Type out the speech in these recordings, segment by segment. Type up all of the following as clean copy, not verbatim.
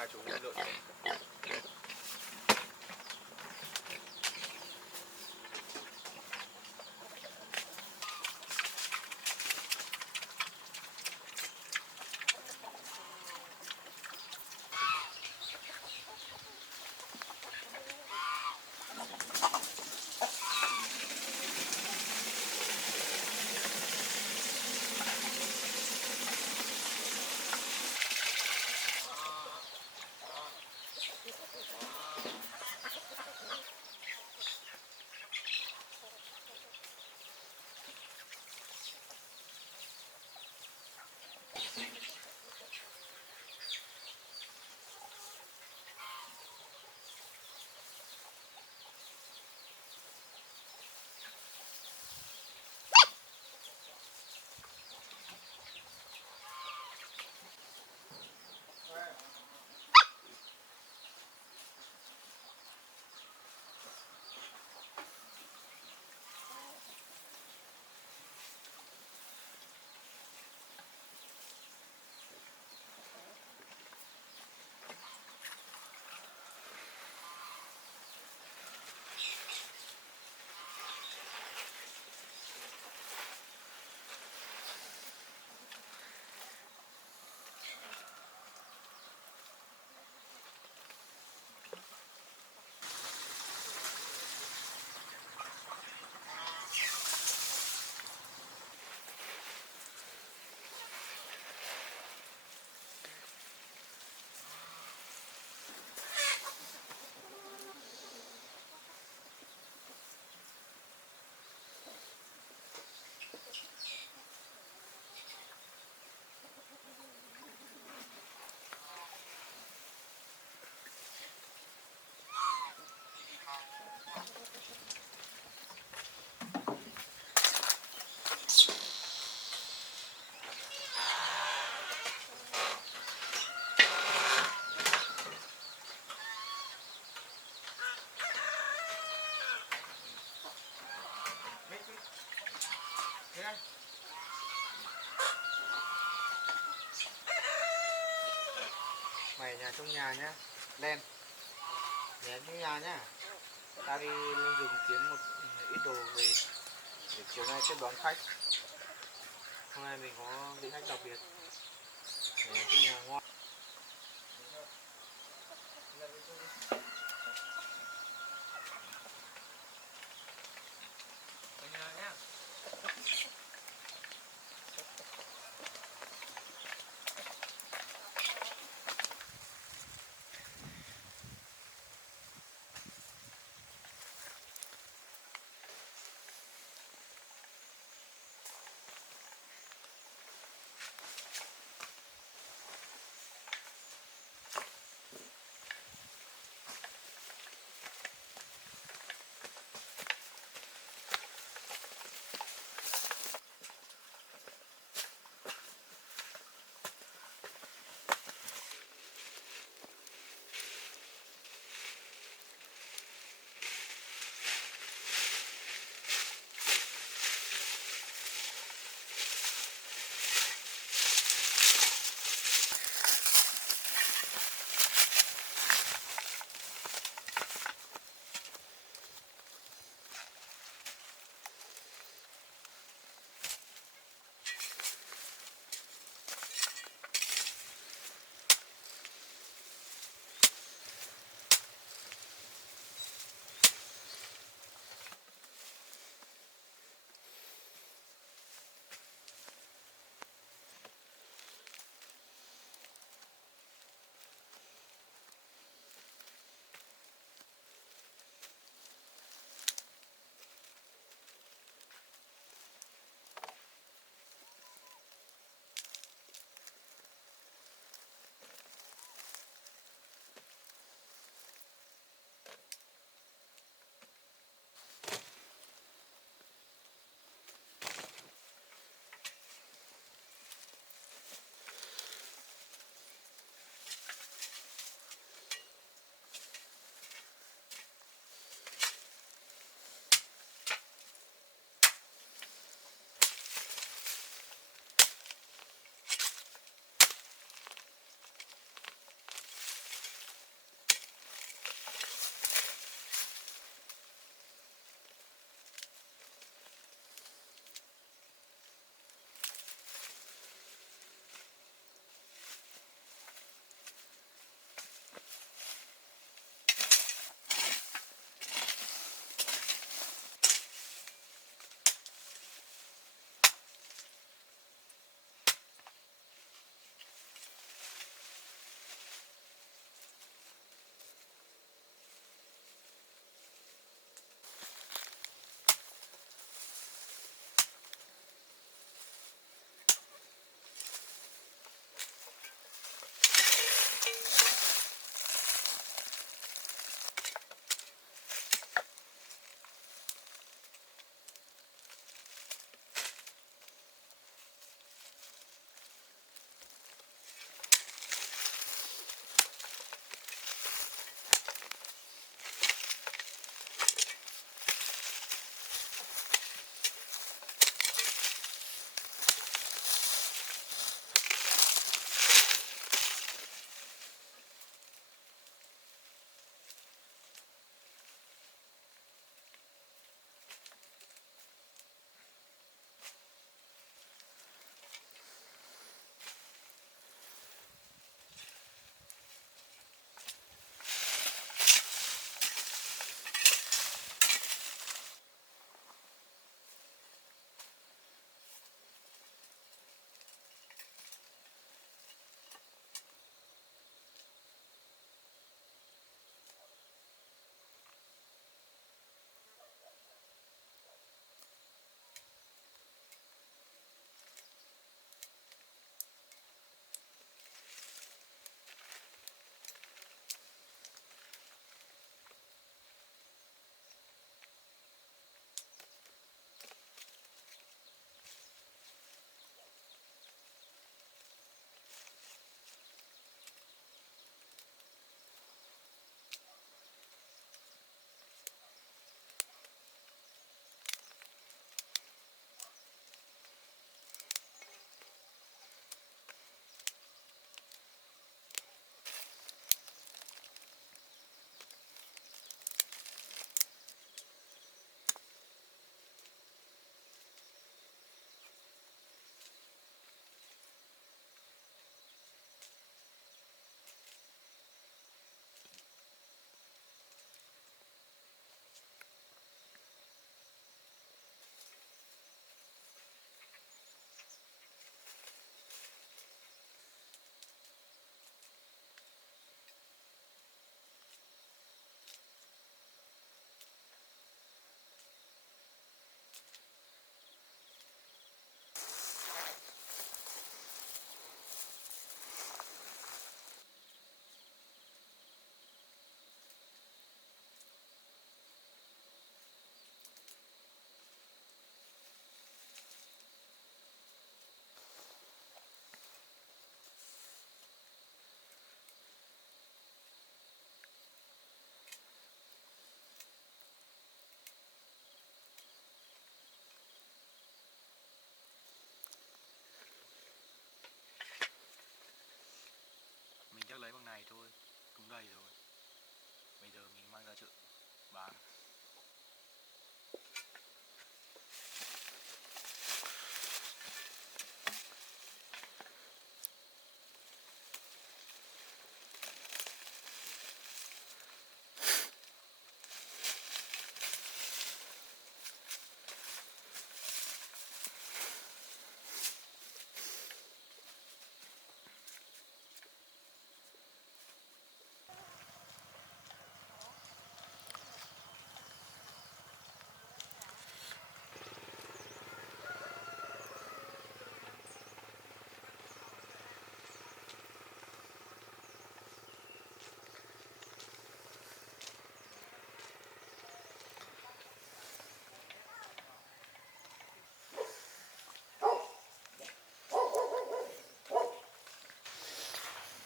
hai chục nghìn lợn. Mày nhà trong nhà nhá, Đen. Nhà trong nhà nhá. Tao đi lên rừng kiếm một ít đồ về để chiều nay sẽ đón khách. Hôm nay mình có vị khách đặc biệt. Nhà trong nhà ngoan. đầy rồi. Bây giờ mình mang ra chợ bán.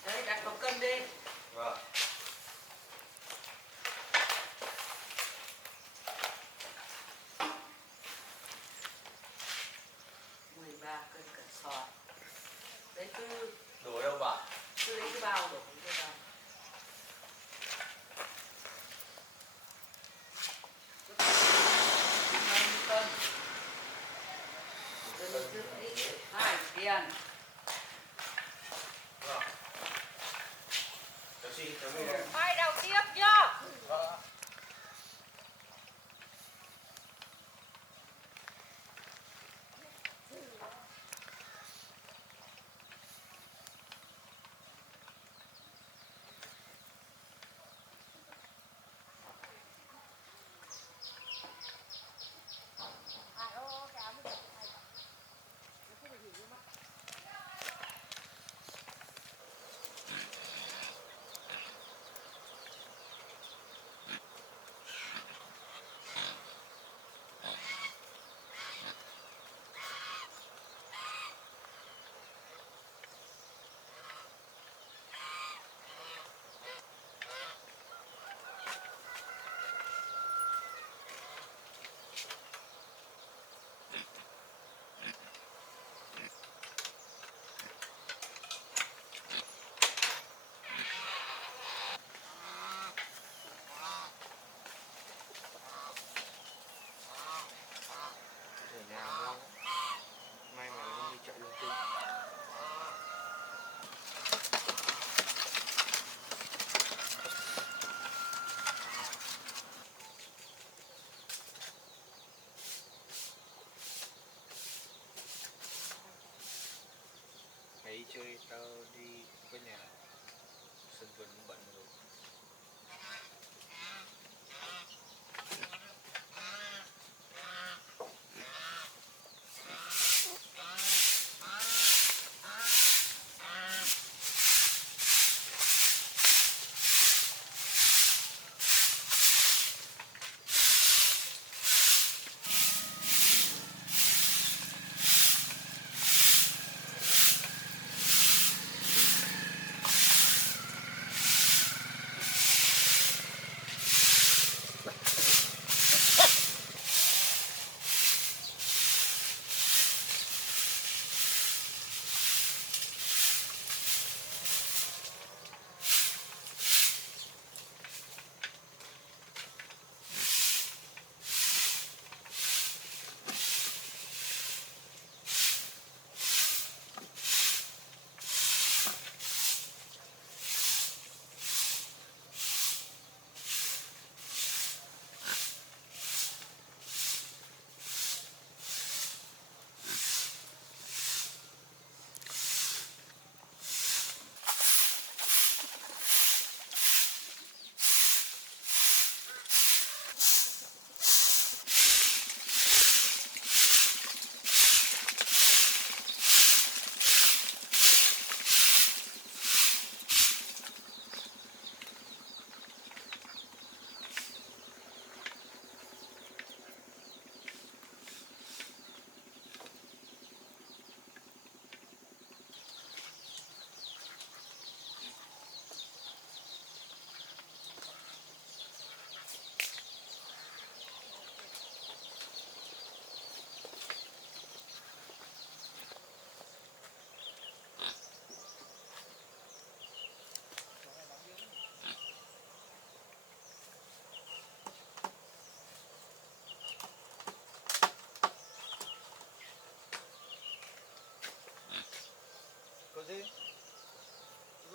Đấy, đặt vào cân đi. Vâng. Ba cân cả sò. Đấy cứ Đổ đâu bà? cứ lấy cái bao đổ cái bao. Cân. Rồi mình cứ lấy 2 tiền. Vâng. Cháu xin, cháu về đây. Quay đầu tiếp nhá. Vâng.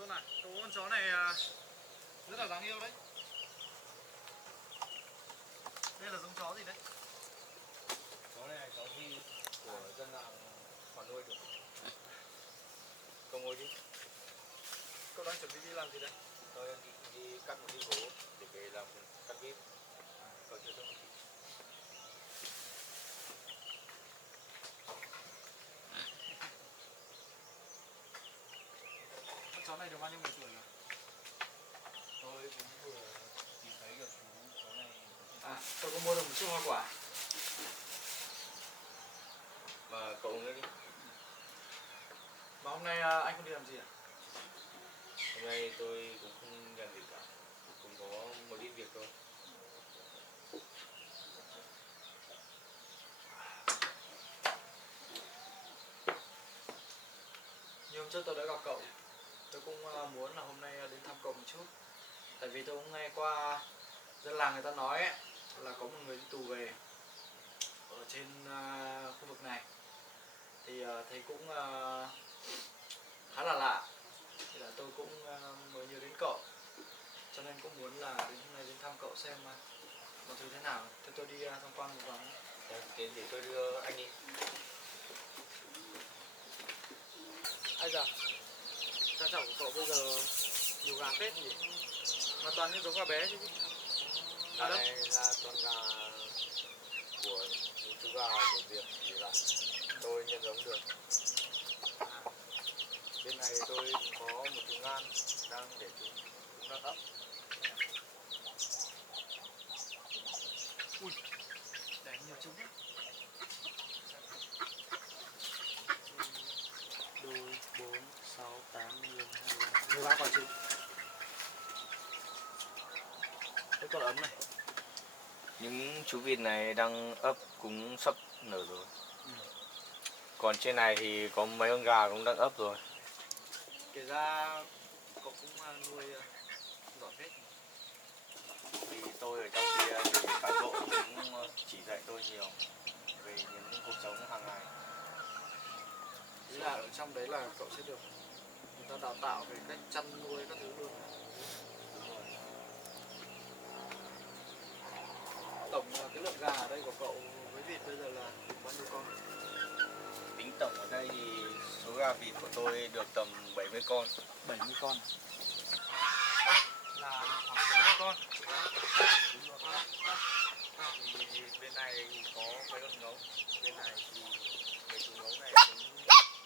này, con chó này rất là đáng yêu đấy. Đây là giống chó gì đấy? Chó này là chó Di của dân làng họ nuôi được. Cậu ngồi đi. Cậu đang chuẩn bị đi làm gì đấy? Tôi đang đi cắt một cái gỗ để về làm cắt bếp. Cậu chưa xong một tí. Con chó này được bao nhiêu người tuổi rồi? Tôi cũng vừa tìm thấy được chú chó này. Tôi có mua được một chút hoa quả. Mà cậu uống đi. Mà hôm nay anh không đi làm gì à? Hôm nay tôi cũng không làm gì cả. Cũng có một ít việc thôi. Như hôm trước tôi đã gặp cậu. Tôi cũng muốn là hôm nay đến thăm cậu một chút. Tại vì tôi cũng nghe qua dân làng người ta nói ấy, là có một người đi tù về ở trên khu vực này. Thì thấy cũng khá là lạ. Thì là tôi cũng mới nhớ đến cậu. Cho nên cũng muốn là đến hôm nay đến thăm cậu xem mọi thứ thế nào. Thế tôi đi tham quan một vòng. Thế để tôi đưa anh đi. Ai da, trang trọng của cậu bây giờ nhiều gà phết nhỉ? Mà toàn những giống gà bé chứ. Gà này là con gà của những chú gà của Việt để lại. Tôi nhân giống được. Bên này tôi có một chú ngan đang để trứng, cũng đang ấp. Ui, đẻ nhiều trứng đấy. Đôi, 4, 6, 8, 10, 12, 13 quả trứng. Đây còn ấm này. Những chú vịt này đang ấp cũng sắp nở rồi. Còn trên này thì có mấy con gà cũng đang ấp rồi. Kể ra cậu cũng nuôi giỏi phết. Vì tôi ở trong kia thì cán bộ cũng chỉ dạy tôi nhiều về những cuộc sống hàng ngày. Ý là ở trong đấy là cậu sẽ được người ta đào tạo về cách chăn nuôi các thứ luôn. Đúng rồi. Tổng cái lượng gà ở đây của cậu với vịt bây giờ là bao nhiêu con? Tính tổng ở đây thì số gà vịt của tôi được tầm 70 con. 70 con. Là khoảng 70 con. Thì bên này có mấy con ngỗng, bên này thì mấy chú ngỗng này cũng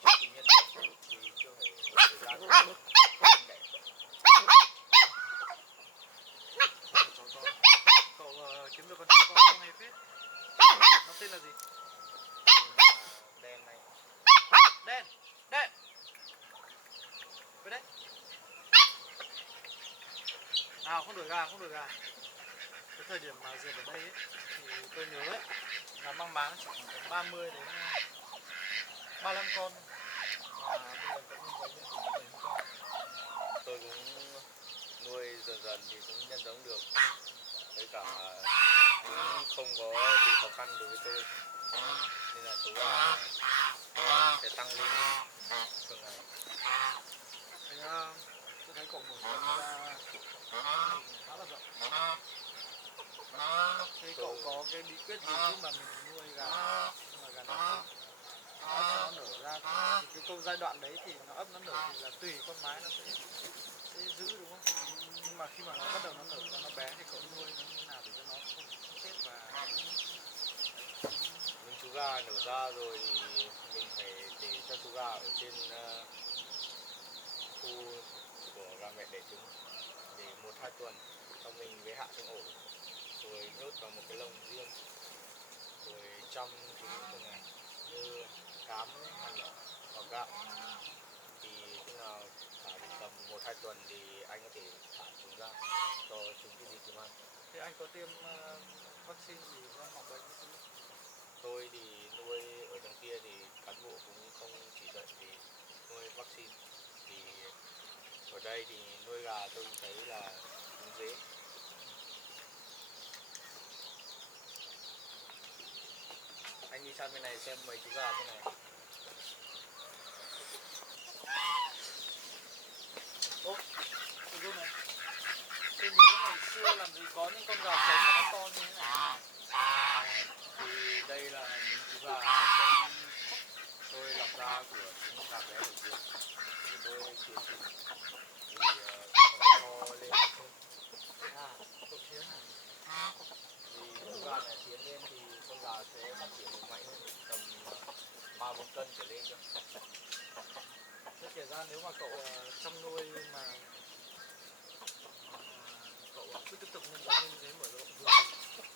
chưa tự nhiên đâu, vì chưa phải thời gian đẻ. Chó con. Cậu kiếm được con chó con không hay phết. Nó tên là gì? Đen này. Đen. Đen. Về đây. Nào, không đuổi gà, không đuổi gà. Cái thời điểm mà diệt ở đây ấy, thì tôi nhớ ấy, là mang máng chỉ khoảng tầm 30 đến 35 con. Và bây giờ cũng giống như khoảng 70 con. Tôi cũng nuôi dần dần thì cũng nhân giống được. Với cả cũng không có gì khó khăn đối với tôi. Nên là số gà sẽ tăng lên từng ngày. Thì tôi thấy cậu mở rộng ra khá là rộng. Thế cậu có cái bí quyết gì khi mà mình nuôi gà nhưng mà gà nở nó nở ra thì cái câu giai đoạn đấy thì nó ấp nó nở thì là tùy con mái nó sẽ giữ đúng không? Nhưng mà khi mà nó bắt đầu nó nở ra nó bé thì cậu nuôi nó như thế nào để cho nó không chết và Những chú gà nở ra rồi thì mình phải để cho chú gà ở trên khu của gà mẹ đẻ trứng để 1-2 tuần, xong mình mới hạ xuống ổ, rồi nhốt vào một cái lồng riêng, rồi chăm chúng từng ngày như cám, hạt nhỏ hoặc gạo. Thì khi nào thả được tầm 1-2 tuần thì anh có thể thả chúng ra cho chúng cái gì chúng ăn. thế anh có tiêm vaccine gì cho phòng bệnh không? Tôi thì nuôi ở trong kia thì cán bộ cũng không chỉ dạy về nuôi vaccine. Thì ở đây thì nuôi gà tôi thấy là cũng dễ. Anh đi sang bên này xem mấy chú gà thế này. Ố, rau làm gì có những con gà trống mà nó to như thế này. Thì đây là những chú gà trống tôi lọc ra của những gà bé ở dưới để tôi chiến chúng. Thì nó to lên hơn. Cậu chiến hả? Vì chú gà này tiến lên thì con gà sẽ phát triển được mạnh hơn, tầm 3-4 cân trở lên cơ. Thế kể ra nếu mà cậu chăm nuôi mà cậu cứ tiếp tục nhân giống như thế mở rộng vườn,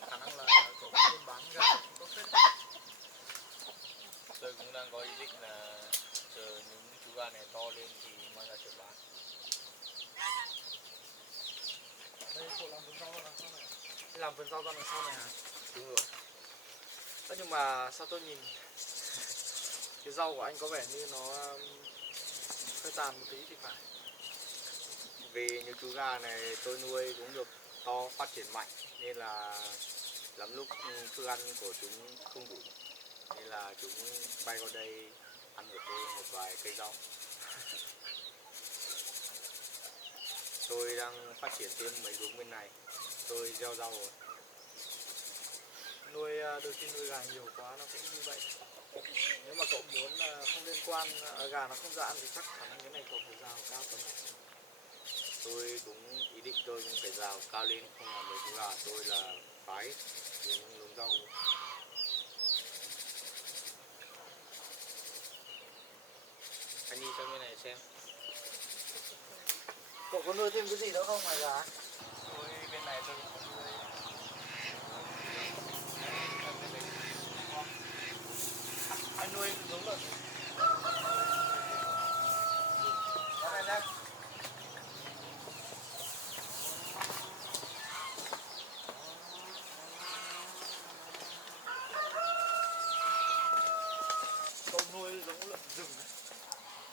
khả năng là cậu cũng nên bán gà cũng tốt phết đấy. Tôi cũng đang có ý định là chờ những chú gà này to lên thì mang ra chợ bán. Đây cậu làm vườn rau đằng sau này à? Làm vườn rau ra đằng sau này hả? Đúng rồi. Nhưng mà sao tôi nhìn cái rau của anh có vẻ như nó hơi tàn một tí thì phải. Vì những chú gà này tôi nuôi cũng được to, phát triển mạnh nên là lắm lúc thức ăn của chúng không đủ nên là chúng bay vào đây ăn của tôi một vài cây rau. Tôi đang phát triển thêm mấy luống bên này, tôi gieo rau rồi. Đôi khi nuôi gà nhiều quá nó cũng như vậy. Nếu mà cậu muốn không liên quan gà nó không ra ăn thì chắc khả năng cái này cậu phải rào cao tầm này. Tôi cũng ý định tôi cũng phải rào cao lên, không là mấy chú gà tôi là phái những luống rau. Anh đi sang bên này xem. Cậu có nuôi thêm cái gì nữa không ngoài gà? Tôi bên này tôi cũng có nuôi. Anh nuôi giống lợn gì? Đó này nhá. Cậu nuôi giống lợn rừng đấy.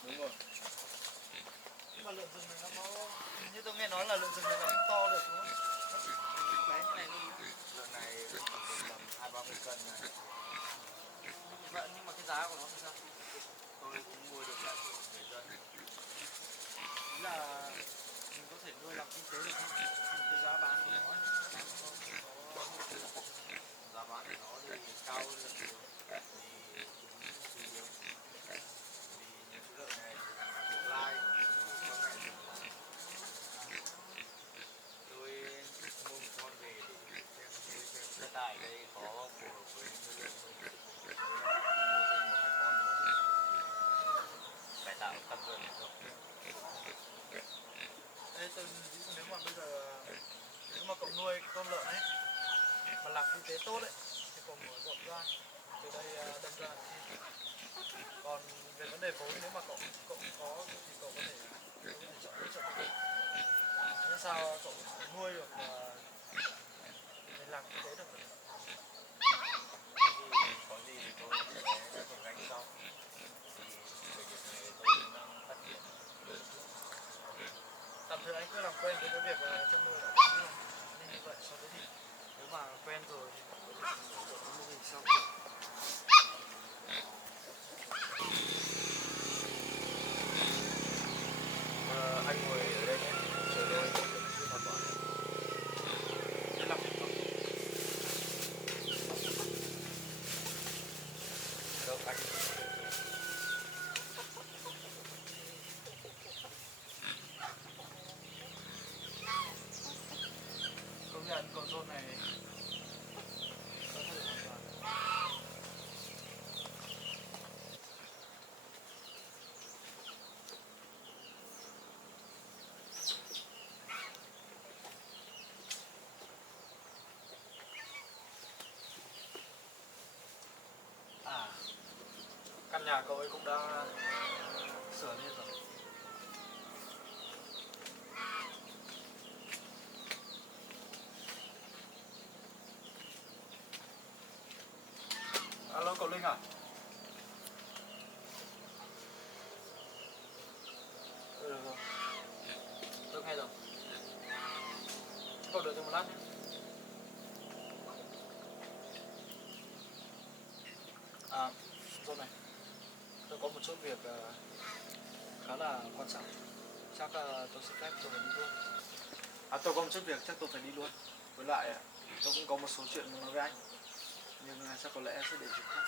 Đúng rồi. Nhưng mà lợn rừng này nó như tôi nghe nói là lợn rừng này nó không to được đúng không? Nó bé như này luôn. Lợn này tầm 20-30 cân này. Vậy nhưng mà cái giá của nó thì sao? Tôi cũng mua được lại của người dân. Ý là mình có thể nuôi làm kinh tế được không? Cái giá bán của nó ấy. Giá bán của nó thì cao hơn rất nhiều. Vì chúng suy yếu. Vì những chú lợn này được lai, con này được lai. Tôi mua một con về để xem đất đai đây có phù hợp với nuôi lợn không. Mua thêm 1-2 con nữa để cải tạo căn vườn được. Ê, nếu mà bây giờ cậu nuôi con lợn ấy mà làm kinh tế tốt ấy thì cậu mở rộng ra từ đây đâm ra thì còn về vấn đề vốn nếu mà cậu có thì cậu có thể chọn hỗ trợ cậu. Nhưng sao cậu nuôi được mình làm kinh tế được rồi. Thì có gì thì tôi sẽ tiếp tục gánh sau. Thì về việc này tôi cũng đang phát triển. Tạm thời anh cứ làm quen với cái việc chăn nuôi đã nên như vậy, sau đấy thì nếu mà quen rồi thì cậu có thể mở rộng cái mô hình sau. Anh ngồi ở đây nhé, chờ tôi chưa hoàn toàn. Để làm việc không? Được anh. Công nhận con rôn này có thể hoàn toàn. À, căn nhà cậu ấy cũng đã sửa lên rồi. Alo cậu Linh à? Được rồi. Tôi nghe rồi. Cậu đợi tôi một lát nhé. À, rồi này. Tôi có một số việc khá là quan trọng. Chắc tôi xin phép tôi phải đi luôn. Tôi có một chút việc chắc tôi phải đi luôn. Với lại tôi cũng có một số chuyện muốn nói với anh. Nhưng chắc có lẽ sẽ để dịp khác.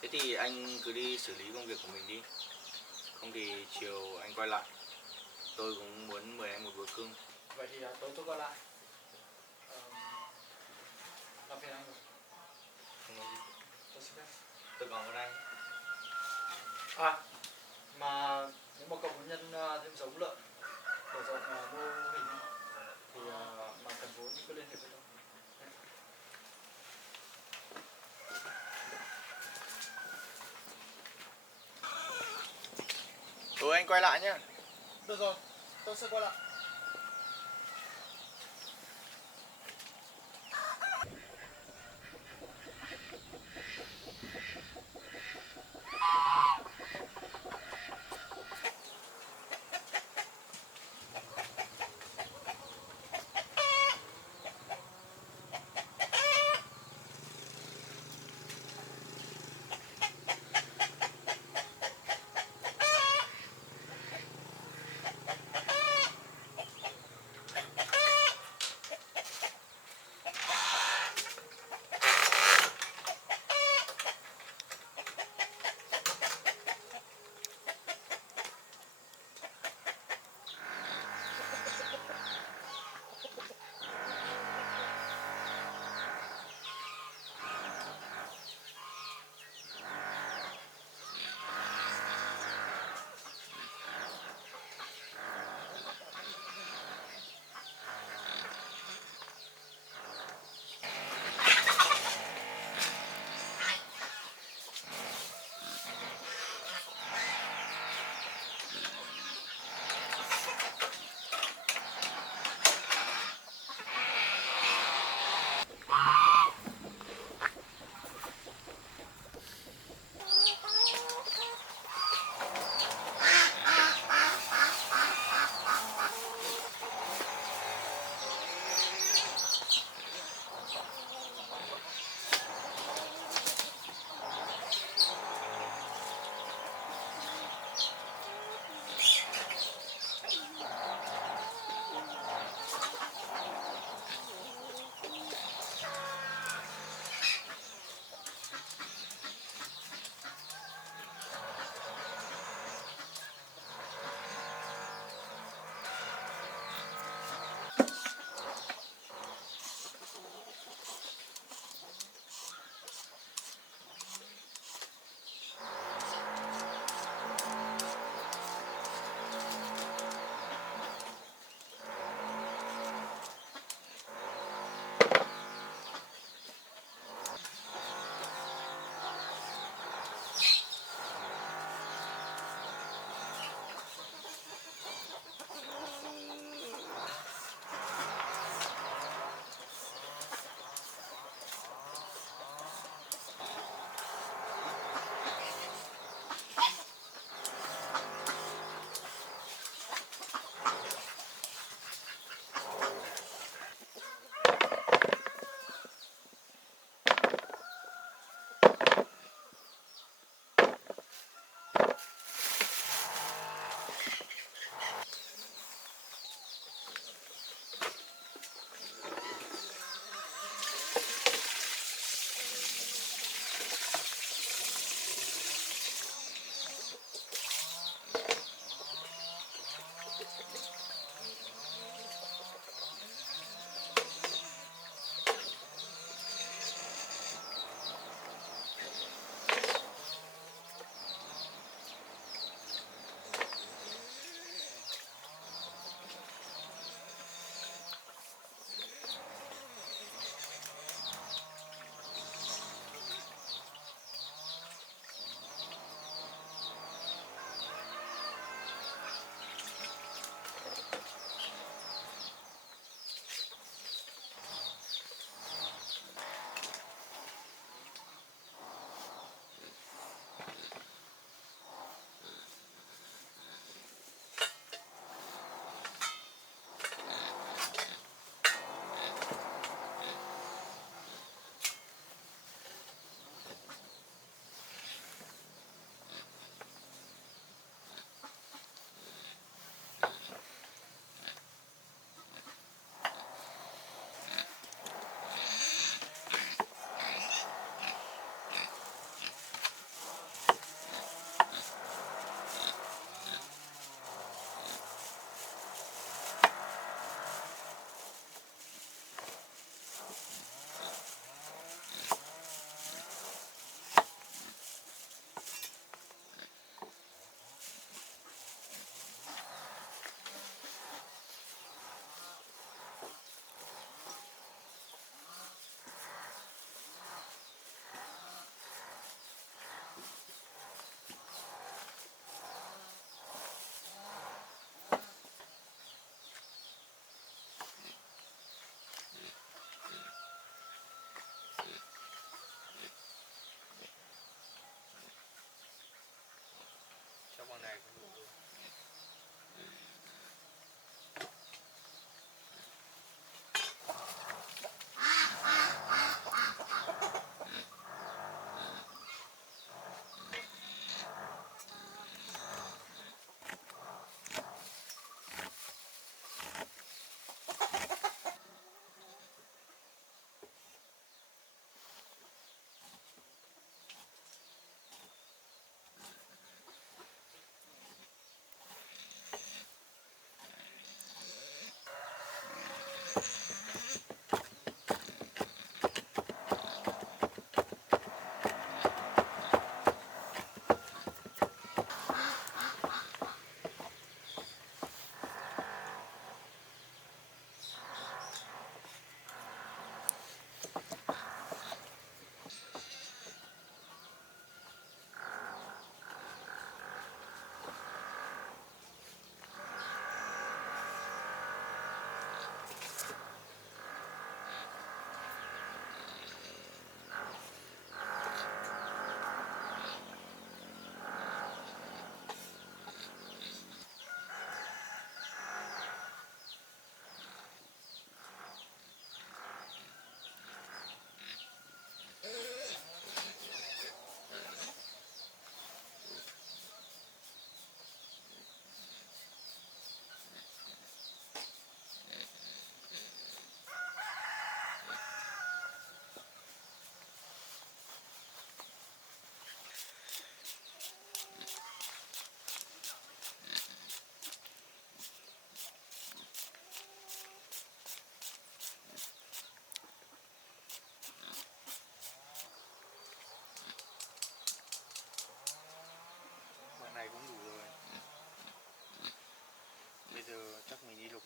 Thế thì anh cứ đi xử lý công việc của mình đi. Không thì chiều anh quay lại. Tôi cũng muốn mời anh một bữa cơm. Vậy thì tối tôi quay lại. Làm phiền anh rồi. Không có gì. Tôi xin phép. Tôi cảm ơn anh. Mà nếu mà cậu muốn nhân thêm giống lợn mở rộng mô hình ấy, thì mà cần vốn thì cứ liên hệ với tôi. Rồi anh quay lại nhá. Được rồi, tôi sẽ quay lại.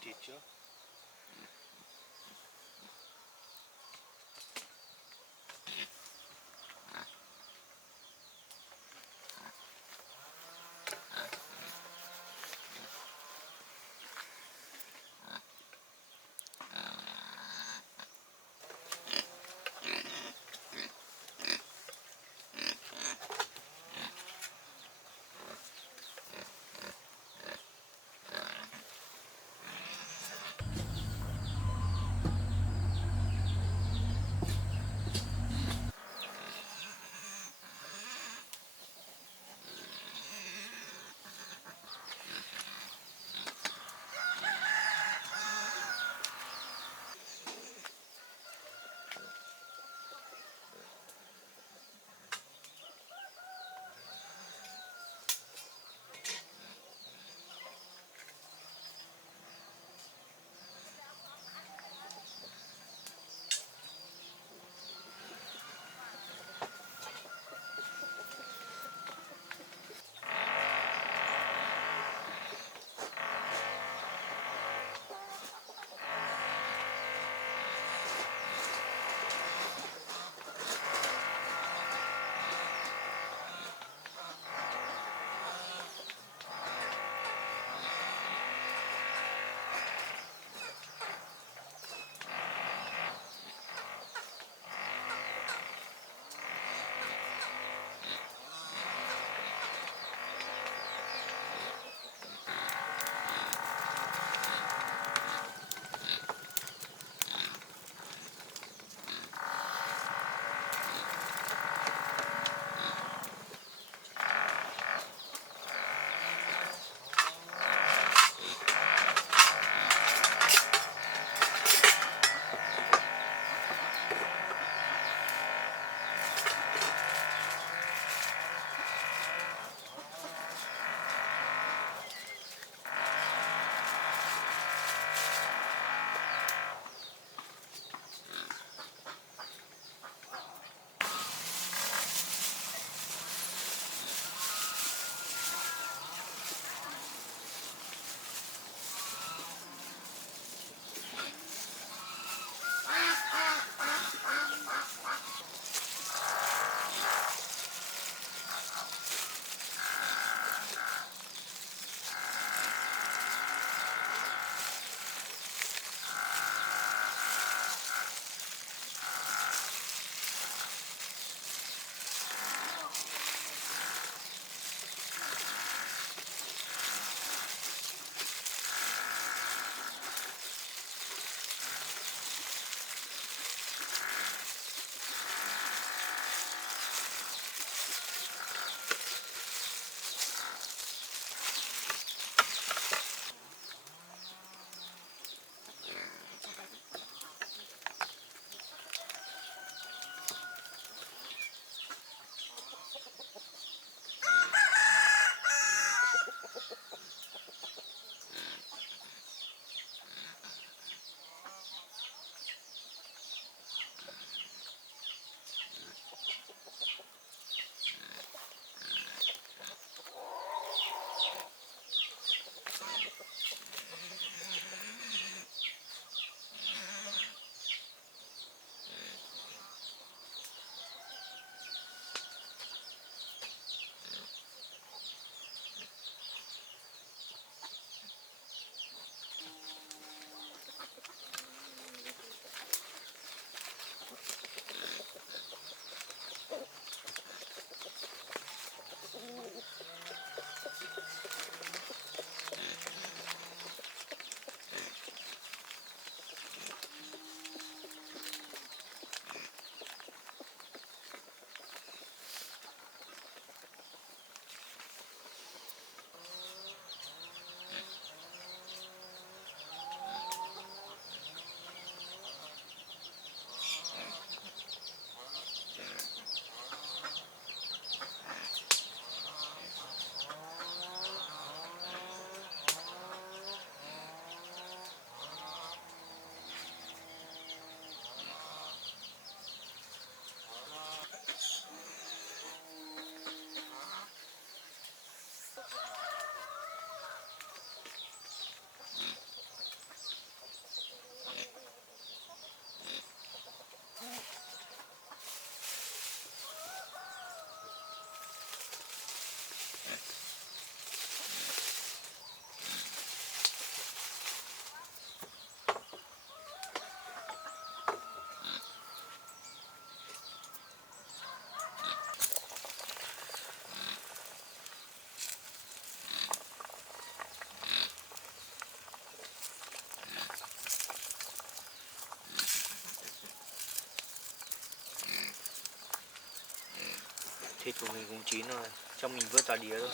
thịt chưa. Thịt của mình cũng chín rồi, cho mình vớt ra đĩa thôi.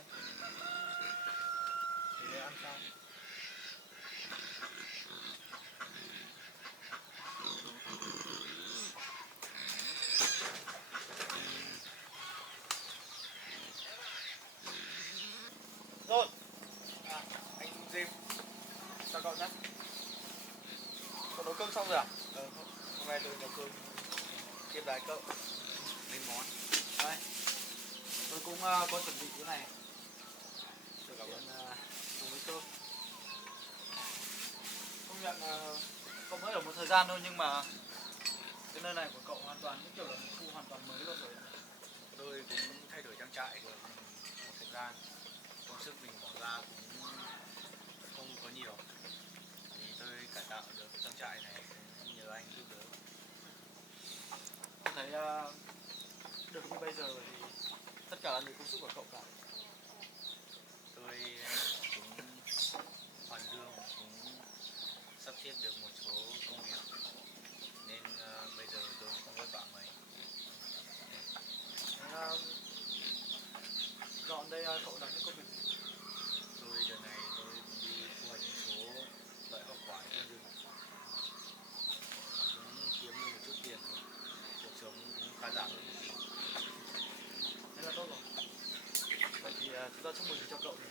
đen thì ăn xong. Rồi anh Jim chào cậu nhé. Cậu nấu cơm xong rồi à? Hôm nay tôi nấu cơm tiếp đái cậu lên món. Đây, tôi cũng có chuẩn bị cái này Tôi cảm ơn. cùng với cơm. Công nhận cậu mới ở một thời gian thôi nhưng mà cái nơi này của cậu hoàn toàn như kiểu là một khu hoàn toàn mới luôn rồi. Tôi cũng thay đổi trang trại được một thời gian, công sức mình bỏ ra cũng không có nhiều, thì tôi cải tạo được cái trang trại này cũng nhờ anh giúp đỡ. Tôi thấy được như bây giờ thì tất cả là nhờ công sức của cậu cả. Tôi cũng hoàn lương, cũng sắp xếp được một số công việc nên bây giờ tôi không vất vả mấy. Thế, dọn đây cậu làm những công việc gì? Tôi đợt này tôi cũng đi thu hoạch một số loại hoa quả trong rừng, cũng kiếm được một chút tiền, cuộc sống cũng khá giả hơn một tí. Thế là tốt rồi. Vậy thì chúng ta chúc mừng cho cậu đi.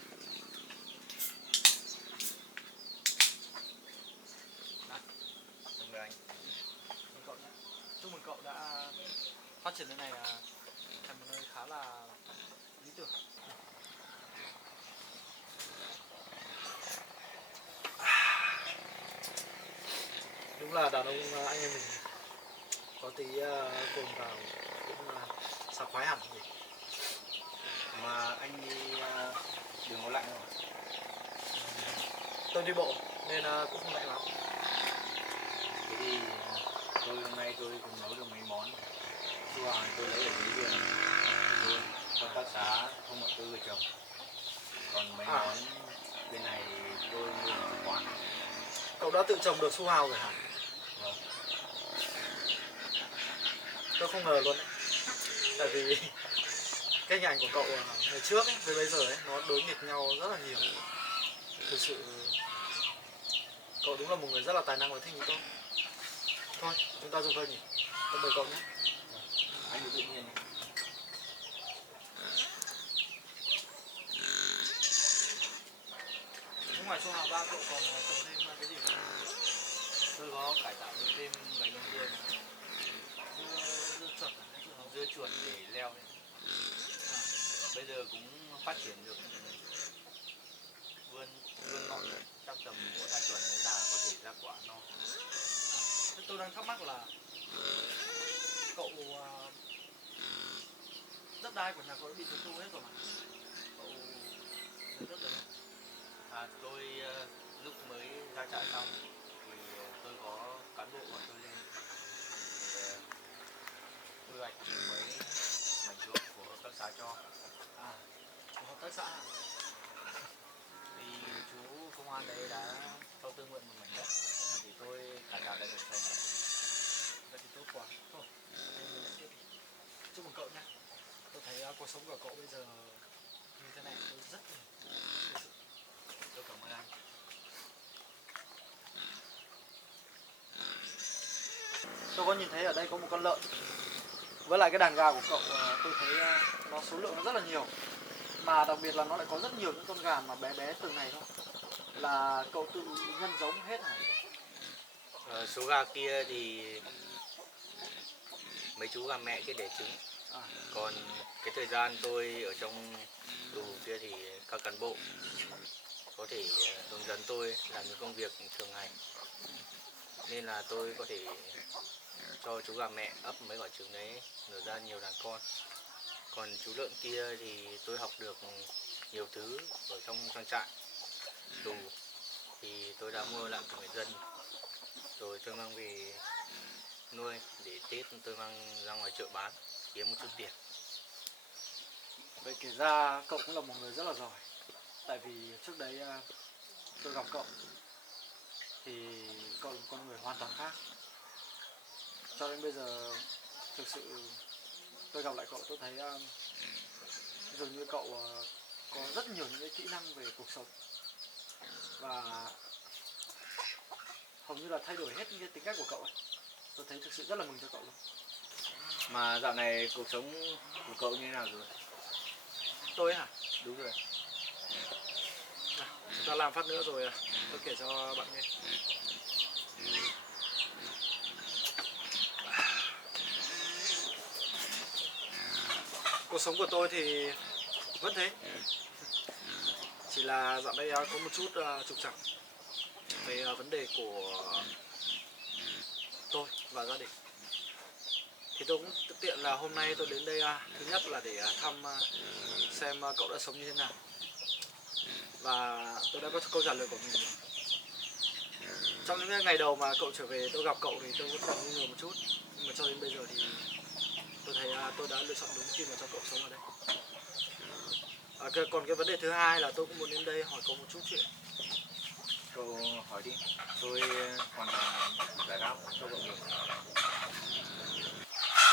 Cảm ơn anh. Mừng cậu nhé. Chúc mừng cậu đã phát triển nơi này thành một nơi khá là lý tưởng. Đúng là đàn ông anh em mình có tí cồn vào cũng sảng khoái hẳn nhỉ. Mà anh đi đường có lạnh không? Tôi đi bộ nên cũng không lạnh lắm. Thế thì tôi hôm nay tôi cũng nấu được mấy món. Chú Hoàng tôi lấy ở dưới vườn, tôi trong tác xá không bọn tôi vừa trồng. Còn mấy món bên này thì tôi mua ở quán. Cậu đã tự trồng được su hào rồi hả? Vâng. Tôi không ngờ luôn đấy. Tại vì cái hình ảnh của cậu ngày trước ấy, với bây giờ ấy, nó đối nghịch nhau rất là nhiều. Thực sự cậu đúng là một người rất là tài năng và thích nghi tốt. Thôi, chúng ta dùng thôi nhỉ. Tôi mời cậu nhé. Anh cứ tự nhiên đi. Bên ngoài su hào ba cậu còn trồng thêm cái gì? Tôi có cải tạo được thêm mấy con dưa này. Dưa chuột à? Hay dưa hấu? Dưa chuột để leo ấy. Bây giờ cũng phát triển được vươn ngọn rồi. Trong tầm 1-2 tuần nữa là có thể ra quả non. Thế tôi đang thắc mắc là cậu đất đai của nhà cậu đã bị trùng tu hết rồi mà. Cậu lấy đất rồi. Tôi lúc mới ra trại xong thì tôi có cán bộ gọi tôi lên để quy hoạch mấy mảnh ruộng của hợp tác xã cho. Của hợp tác xã à? Thì chú công an đấy đã cho tôi mượn một mảnh đất thì tôi cải tạo lại được rồi. Vậy thì tốt quá. Thôi, mình lại tiếp đi. Chúc mừng cậu nha. Tôi thấy cuộc sống của cậu bây giờ như thế này tôi rất mừng. Tôi cảm ơn anh. Tôi có nhìn thấy ở đây có một con lợn. Với lại cái đàn gà của cậu tôi thấy nó số lượng nó rất là nhiều. Mà đặc biệt là nó lại có rất nhiều những con gà mà bé bé từng này thôi. Là cậu tự nhân giống hết hả? Số gà kia thì mấy chú gà mẹ kia để trứng. Còn cái thời gian tôi ở trong tù kia thì các cán bộ có thể hướng dẫn tôi làm những công việc thường ngày, nên là tôi có thể cho chú gà mẹ ấp mấy quả trứng đấy nở ra nhiều đàn con. Còn chú lợn kia thì tôi học được nhiều thứ ở trong trang trại tù, thì tôi đã mua lại của người dân rồi tôi mang về nuôi để Tết tôi mang ra ngoài chợ bán kiếm một chút tiền. Vậy kể ra cậu cũng là một người rất là giỏi. Tại vì trước đấy tôi gặp cậu thì cậu là một con người hoàn toàn khác. Cho đến bây giờ thực sự tôi gặp lại cậu tôi thấy dường như cậu có rất nhiều những cái kỹ năng về cuộc sống và hầu như là thay đổi hết những cái tính cách của cậu ấy. Tôi thấy thực sự rất là mừng cho cậu luôn. Mà dạo này cuộc sống của cậu như thế nào rồi? Tôi hả? Đúng rồi. Nào, chúng ta làm phát nữa rồi tôi kể cho bạn nghe. Cuộc sống của tôi thì vẫn thế, chỉ là dạo đây có một chút trục trặc về vấn đề của tôi và gia đình. Thì tôi cũng tiện là hôm nay tôi đến đây thứ nhất là để thăm xem cậu đã sống như thế nào, và tôi đã có câu trả lời của mình. Trong những ngày đầu mà cậu trở về tôi gặp cậu thì tôi vẫn còn nghi ngờ một chút, nhưng mà cho đến bây giờ thì tôi thấy tôi đã lựa chọn đúng khi mà cho cậu sống ở đây. Còn cái vấn đề thứ hai là tôi cũng muốn đến đây hỏi cậu một chút chuyện. Cậu hỏi đi, tôi hoàn toàn giải đáp cho cậu được.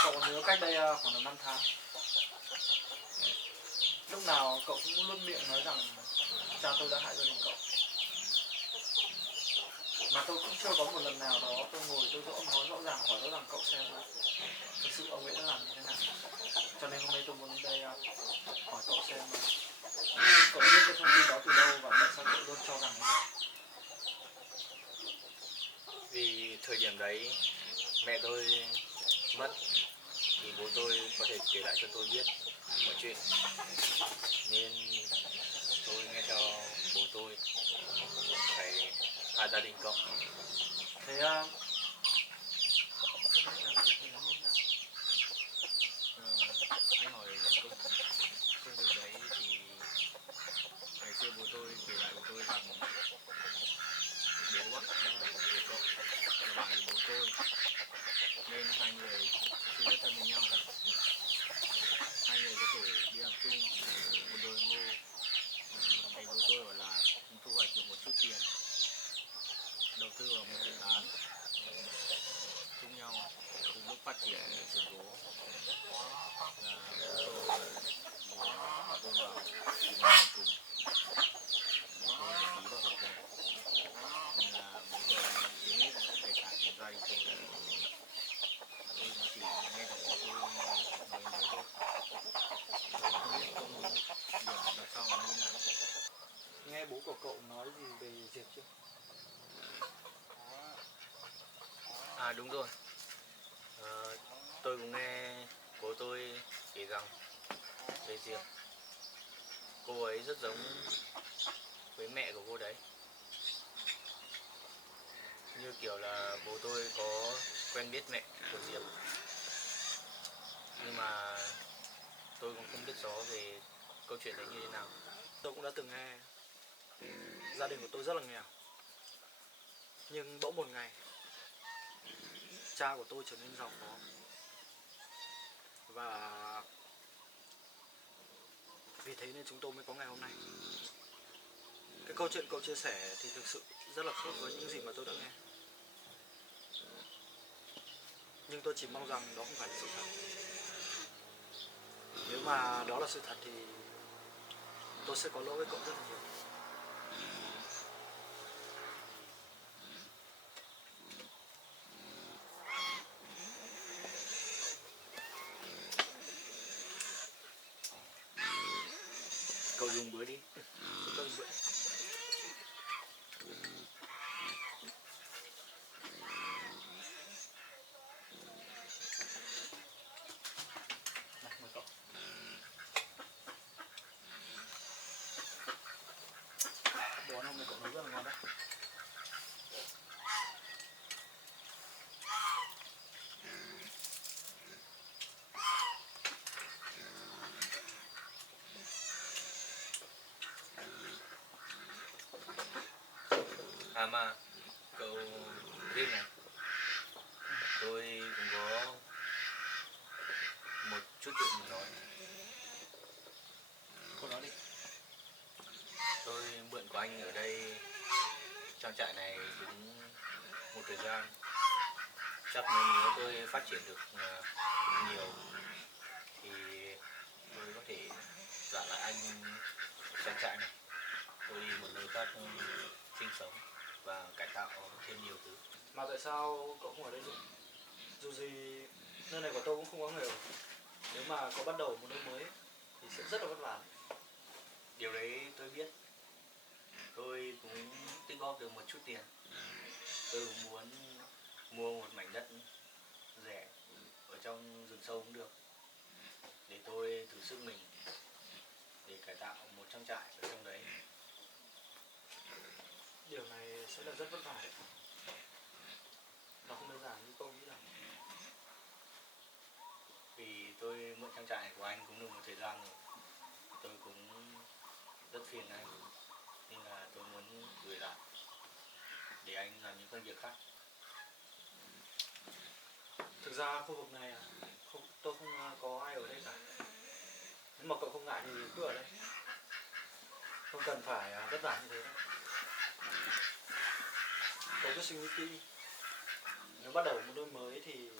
Cậu còn nhớ cách đây khoảng tầm 5 tháng, lúc nào cậu cũng luôn miệng nói rằng cha tôi đã hại gia đình cậu, mà tôi cũng chưa có một lần nào đó tôi ngồi tôi nói rõ ràng, hỏi rõ ràng cậu xem thực sự ông ấy đã làm như thế nào. Cho nên hôm nay tôi muốn đến đây hỏi cậu xem cậu biết cái thông tin đó từ đâu và tại sao cậu luôn cho rằng như vậy. Vì thời điểm đấy mẹ tôi mất thì bố tôi có thể kể lại cho tôi biết mọi chuyện, nên tôi nghe theo bố tôi phải hại gia đình cậu. Thế Anh hỏi công việc đấy thì ngày xưa bố tôi kể lại với tôi rằng bố bắt của cậu là bạn của bố tôi, nên hai người chưa rất thân với nhau. Hai người có thể đi làm chung một đồi ngô. Thầy bố tôi bảo là thu hoạch được một chút tiền, đầu tư vào một dự án chung nhau. Từ lúc phát triển sườn gỗ là bố tôi bảo là bố bảo tôi vào thì làm cùng. Bố tôi ký vào hợp đồng nên là bố tôi chiếm hết tài sản của gia đình tôi. Tôi chỉ nghe được bố tôi nói đến đấy thôi. Tôi không biết công việc đằng sau là như thế nào. nghe bố của cậu nói gì về Diệp chưa? À đúng rồi, tôi cũng nghe bố tôi kể rằng về Diệp, cô ấy rất giống với mẹ của cô đấy. Như kiểu là bố tôi có quen biết mẹ của Diệp, nhưng mà tôi cũng không biết rõ về câu chuyện đấy như thế nào. Tôi cũng đã từng nghe. Gia đình của tôi rất là nghèo, nhưng bỗng một ngày cha của tôi trở nên giàu có, và vì thế nên chúng tôi mới có ngày hôm nay. Cái câu chuyện cậu chia sẻ thì thực sự rất là khớp với những gì mà tôi đã nghe, nhưng tôi chỉ mong rằng đó không phải là sự thật. Nếu mà đó là sự thật thì tôi sẽ có lỗi với cậu rất là nhiều. Cậu dùng bữa đi. Chúng tôi vậy. Này, mời cậu. Đồ ăn hôm nay cậu nấu rất là ngon đấy. À mà cậu Vinh này, tôi cũng có một chút chuyện muốn nói. Cậu nói đi. Tôi mượn của anh ở đây trang trại này đúng một thời gian, chắc nếu tôi phát triển được nhiều thì tôi có thể trả lại anh tạo thêm nhiều thứ. Mà tại sao cậu không ở đây Dũng? Dù gì nơi này của tôi cũng không có người ở. Nếu mà có bắt đầu một nơi mới thì sẽ rất là vất vả. Điều đấy tôi biết. Tôi cũng tích góp được một chút tiền. Tôi cũng muốn mua một mảnh đất rẻ ở trong rừng sâu cũng được, để tôi thử sức mình để cải tạo một trang trại ở trong đấy. Điều này sẽ là rất vất vả đấy. Nó không đơn giản như cậu nghĩ đâu. Vì tôi mượn trang trại của anh cũng được một thời gian rồi, tôi cũng rất phiền anh, nên là tôi muốn gửi lại để anh làm những công việc khác. Thực ra khu vực này tôi không có ai ở đây cả. Nếu mà cậu không ngại thì cứ ở đây. Không cần phải vất vả như thế đâu. Cậu cứ suy nghĩ kỹ. Nếu bắt đầu một nơi mới thì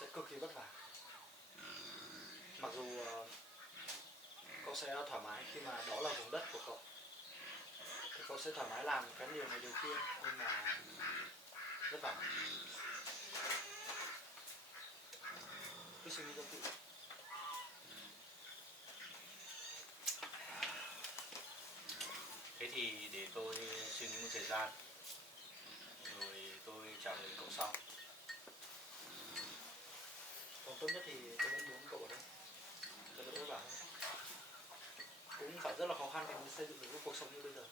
sẽ cực kỳ vất vả. Mặc dù cậu sẽ thoải mái khi mà đó là vùng đất của cậu, thì cậu sẽ thoải mái làm cái điều này điều kia, nhưng mà vất vả. Cứ suy nghĩ cho kỹ. Thế thì để tôi suy nghĩ một thời gian, rồi tôi trả lời cậu sau. Còn tốt nhất thì tôi vẫn muốn cậu ở đây, cho đỡ vất vả hơn. Cũng phải rất là khó khăn để xây dựng được cái cuộc sống như bây giờ.